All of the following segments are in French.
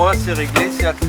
mois, c'est réglé, c'est acté.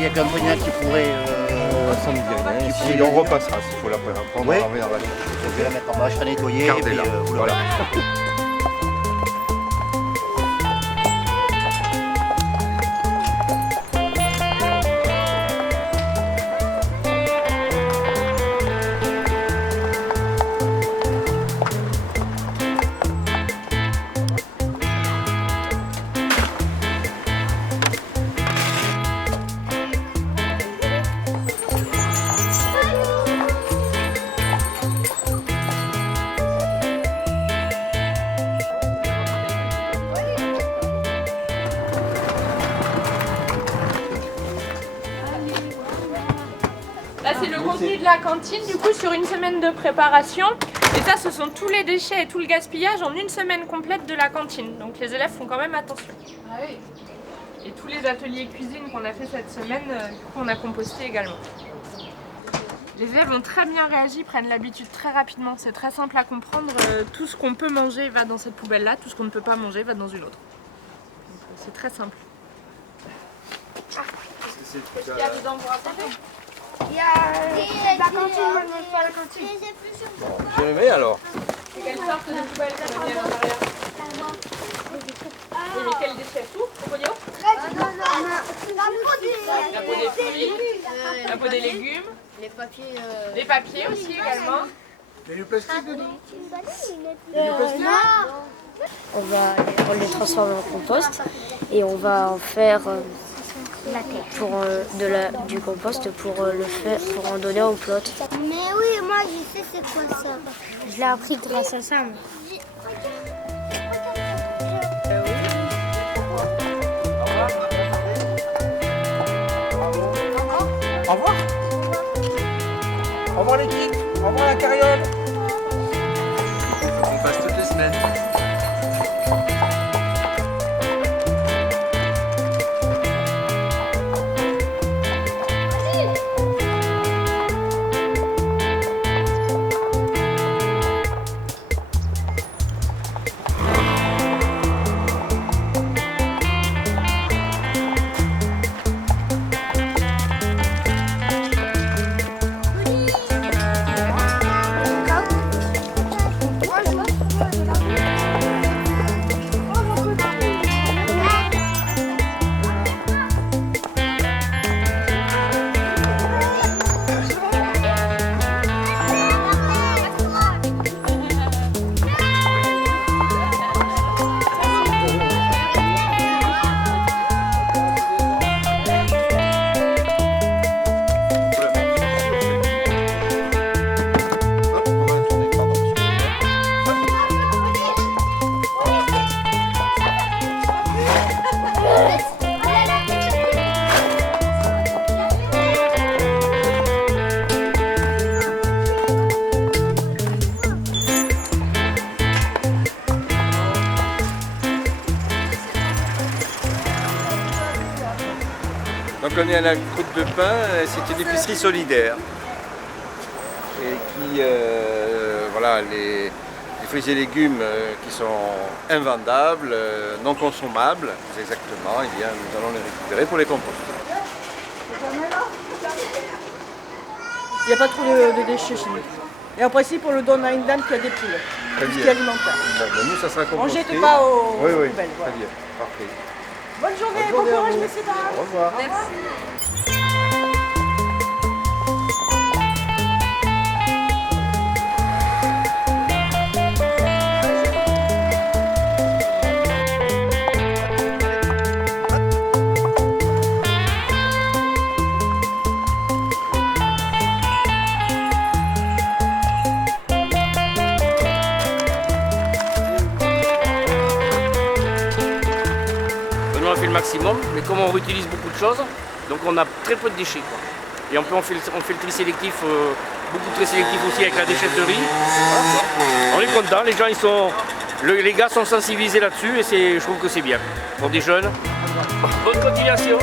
Il y a comme moyen qui pourrait... Ça me dit rien. Ici, on repassera s'il faut la prendre. Ouais. Je vais la mettre en bas, je vais nettoyer. Gardez-la. Voilà. Là, c'est le contenu de la cantine, du coup, sur une semaine de préparation. Et ça, ce sont tous les déchets et tout le gaspillage en une semaine complète de la cantine. Donc les élèves font quand même attention. Ah oui. Et tous les ateliers cuisine qu'on a fait cette semaine, du coup, on a composté également. Les élèves ont très bien réagi, prennent l'habitude très rapidement. C'est très simple à comprendre. Tout ce qu'on peut manger va dans cette poubelle-là, tout ce qu'on ne peut pas manger va dans une autre. C'est très simple. Qu'est-ce qu'il y a dedans pour apporter ? Il y a la cantine, moi je mange pas la cantine. Je le mets alors. Et quelle sorte de poubelle ça va bien à l'intérieur ? Oui, mais quel déchet ? Tout ? Oignon ? La peau des fruits, la peau des légumes, Les papiers. les papiers aussi également. Et le plastique dedans? On les transforme en compost et on va en faire du compost pour en donner aux plantes. Mais oui, moi je sais c'est quoi ça. Je l'ai appris grâce à ça. Au revoir. Au revoir l'équipe. Au revoir la carriole. On passe toutes les semaines. Donc on est à la Croûte de Pain, c'est une épicerie solidaire et qui, voilà, les fruits et légumes qui sont invendables, non consommables, exactement, eh bien, nous allons les récupérer pour les composter. Il n'y a pas trop de déchets chez nous. Et après, si, pour le don à une dame qui a des poules, tout ce qui est alimentaire. Bon, ben nous, ça sera composté. On ne jette pas aux oui, poubelles. très bien, parfait. Bonne journée, Bonne journée bon courage, à vous. messieurs, dames. Au revoir. Merci. maximum, mais comme on réutilise beaucoup de choses, donc on a très peu de déchets, quoi. Et on fait le tri sélectif, beaucoup de tri sélectif aussi avec la déchetterie. On est content, les gens les gars sont sensibilisés là-dessus et je trouve que c'est bien. Pour des jeunes, bonne continuation.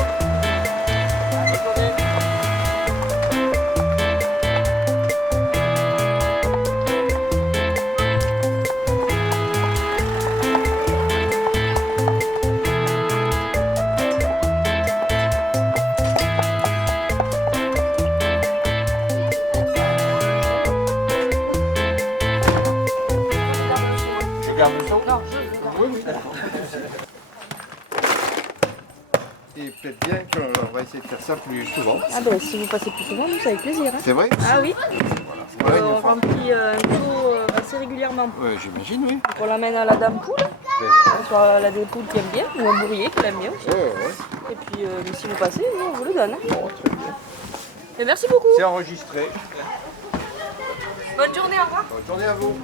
Et peut-être bien qu'on va essayer de faire ça plus souvent. Ah bah si vous passez plus souvent, nous c'est avec plaisir. Hein. C'est vrai? Ah oui. Voilà, On remplit un kilo assez régulièrement. Ouais, j'imagine, oui. Donc on l'amène à la dame poule. Soit la des poules qui aime bien, ou un bourrier qui l'aime bien aussi. Ouais. Et puis si vous passez, on vous le donne. Hein. Bon, très bien. Et merci beaucoup. C'est enregistré. Bonne journée, au revoir. Bonne journée à vous.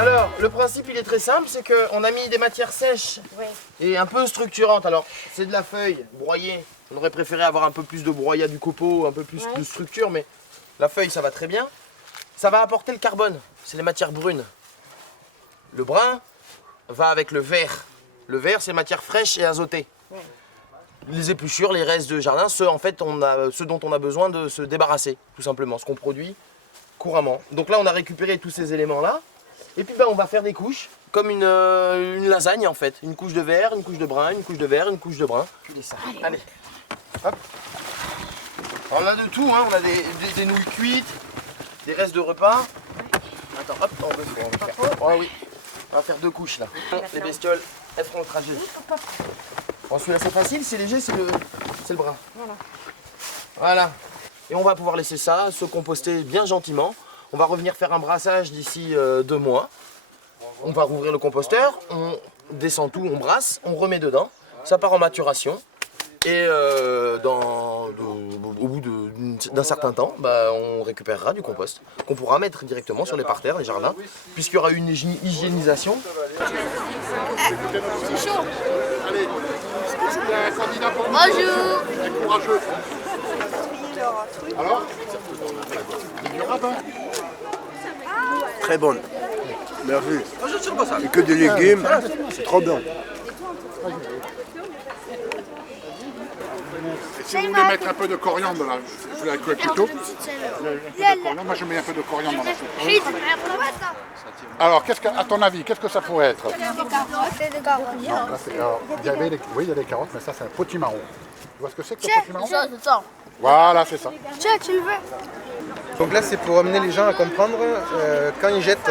Alors, le principe il est très simple, c'est qu'on a mis des matières sèches et un peu structurantes. Alors, c'est de la feuille broyée. On aurait préféré avoir un peu plus de broyat du copeau, un peu plus de structure, mais la feuille ça va très bien. Ça va apporter le carbone, c'est les matières brunes. Le brun va avec le vert. Le vert, c'est matière fraîche et azotée. Les épluchures, les restes de jardin, ceux dont on a besoin de se débarrasser, tout simplement, ce qu'on produit couramment. Donc là, on a récupéré tous ces éléments-là. Et puis on va faire des couches, comme une lasagne en fait. Une couche de vert, une couche de brun, une couche de vert, une couche de brun. Allez. Hop. Alors, on a de tout, hein. On a des nouilles cuites, des restes de repas. Attends, hop, on va faire. Oh oui, on va faire 2 couches là. Les bestioles, elles feront le trajet. Bon, celui-là c'est facile, c'est léger, c'est le brun. Voilà. Et on va pouvoir laisser ça se composter bien gentiment. On va revenir faire un brassage d'ici 2 mois. On va rouvrir le composteur, on descend tout, on brasse, on remet dedans. Ça part en maturation. Et au bout d'un certain temps, on récupérera du compost qu'on pourra mettre directement sur les parterres, les jardins, puisqu'il y aura une hygiénisation. C'est chaud. Allez, il y a un candidat pour nous. Bonjour. Un courageux. Alors, du rabbin. Très bonne. Merci. Et que des légumes, c'est trop bon. Et si vous voulez mettre un peu de coriandre là, je fais avec le couteau. Moi je mets un peu de coriandre dans la soupe. Alors, à ton avis, qu'est-ce que ça pourrait être? Des carottes. Non, là, oui, il y a des carottes, mais ça c'est un potimarron. Tu vois ce que c'est que le potimarron? Ça. Voilà, c'est ça. Tiens, tu le veux? Donc là, c'est pour amener les gens à comprendre quand ils jettent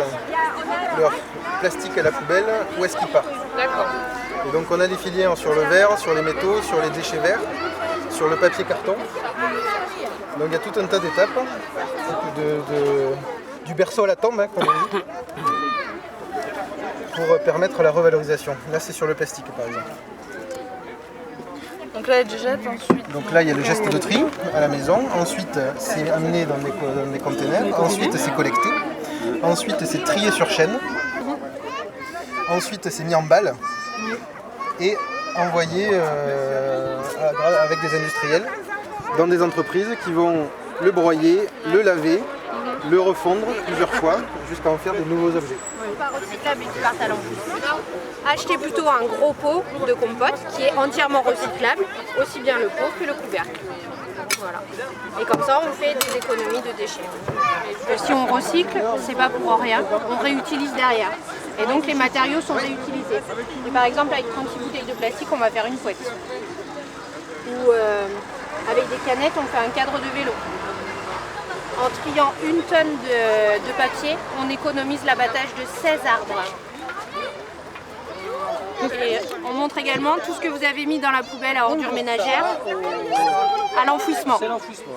leur plastique à la poubelle, où est-ce qu'ils partent. D'accord. Et donc on a des filières sur le verre, sur les métaux, sur les déchets verts, sur le papier carton. Donc il y a tout un tas d'étapes, du berceau à la tombe, hein, comme on dit, pour permettre la revalorisation. Là, c'est sur le plastique, par exemple. Donc là, il jette ensuite. Donc là, il y a le geste de tri à la maison. Ensuite, c'est amené dans des containers. Ensuite, c'est collecté. Ensuite, c'est trié sur chaîne. Ensuite, c'est mis en balle et envoyé avec des industriels dans des entreprises qui vont le broyer, le laver, le refondre plusieurs fois jusqu'à en faire de nouveaux objets. Pas recyclable et qui partent à l'enfouissement. Achetez plutôt un gros pot de compote qui est entièrement recyclable, aussi bien le pot que le couvercle. Voilà. Et comme ça, on fait des économies de déchets. Si on recycle, c'est pas pour rien, on réutilise derrière. Et donc les matériaux sont réutilisés. Et par exemple, avec 36 bouteilles de plastique, on va faire une couette. Ou avec des canettes, on fait un cadre de vélo. En triant 1 tonne de papier, on économise l'abattage de 16 arbres. Et on montre également tout ce que vous avez mis dans la poubelle à ordures ménagères à l'enfouissement. C'est l'enfouissement.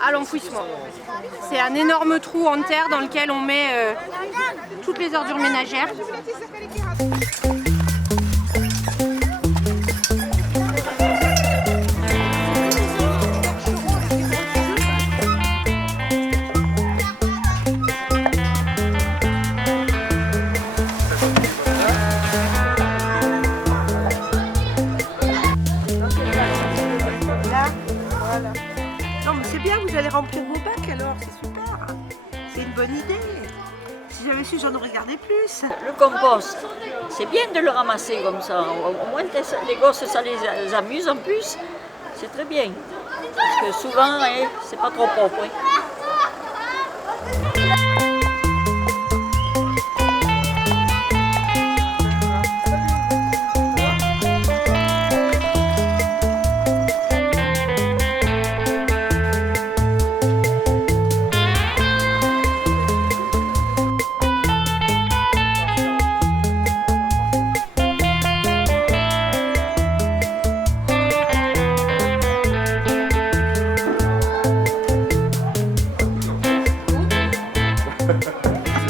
À l'enfouissement. C'est un énorme trou en terre dans lequel on met toutes les ordures ménagères. Vous allez remplir vos bacs alors, c'est super. C'est une bonne idée. Si j'avais su, j'en aurais gardé plus. Le compost, c'est bien de le ramasser comme ça. Au moins les gosses, ça les amuse en plus. C'est très bien. Parce que souvent, c'est pas trop propre.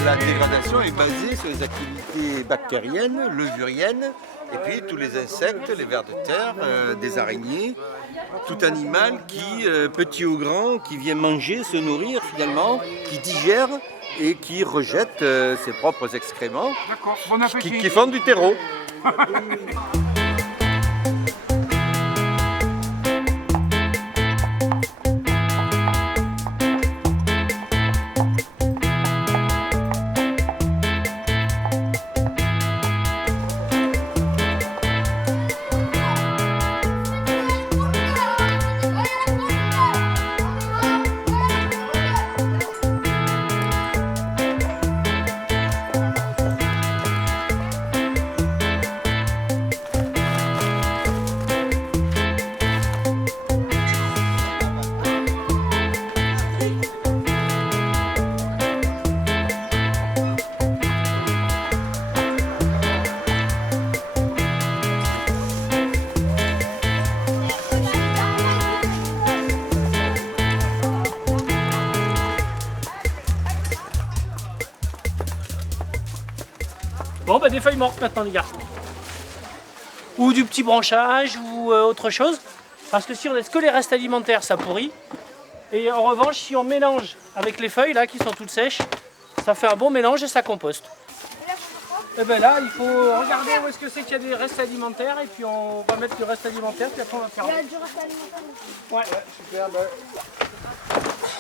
La dégradation est basée sur les activités bactériennes, levuriennes, et puis tous les insectes, les vers de terre, des araignées, tout animal qui, petit ou grand, qui vient manger, se nourrir finalement, qui digère et qui rejette ses propres excréments, qui font du terreau. Bon, bah des feuilles mortes maintenant, les gars. Ou du petit branchage ou autre chose. Parce que si on laisse que les restes alimentaires, ça pourrit. Et en revanche, si on mélange avec les feuilles là qui sont toutes sèches, ça fait un bon mélange et ça composte. Et bien là, il faut regarder où est-ce que c'est qu'il y a des restes alimentaires et puis on va mettre le reste alimentaire puis après on va faire. Il y a du reste alimentaire. Ouais, super.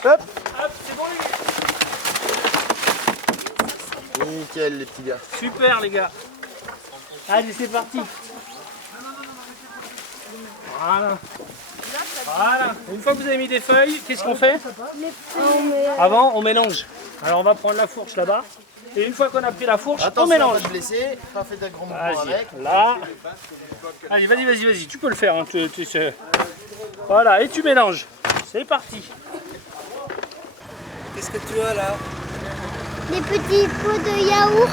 Hop, hop, c'est bon les gars. Nickel les petits gars. Super les gars. Allez, c'est parti. Voilà. Voilà. Une fois que vous avez mis des feuilles, qu'est-ce qu'on fait? Avant, on mélange. Alors on va prendre la fourche là-bas. Et une fois qu'on a pris la fourche, on mélange. Attention, blessé, pas fait de gros mouvements avec. Là. Allez, vas-y, tu peux le faire. Hein. Voilà, et tu mélanges. C'est parti. Qu'est-ce que tu as là? Des petits pots de yaourt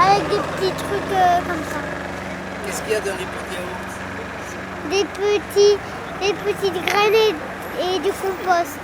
avec des petits trucs comme ça. Qu'est-ce qu'il y a dans les pots de yaourt? Des petites graines et du compost.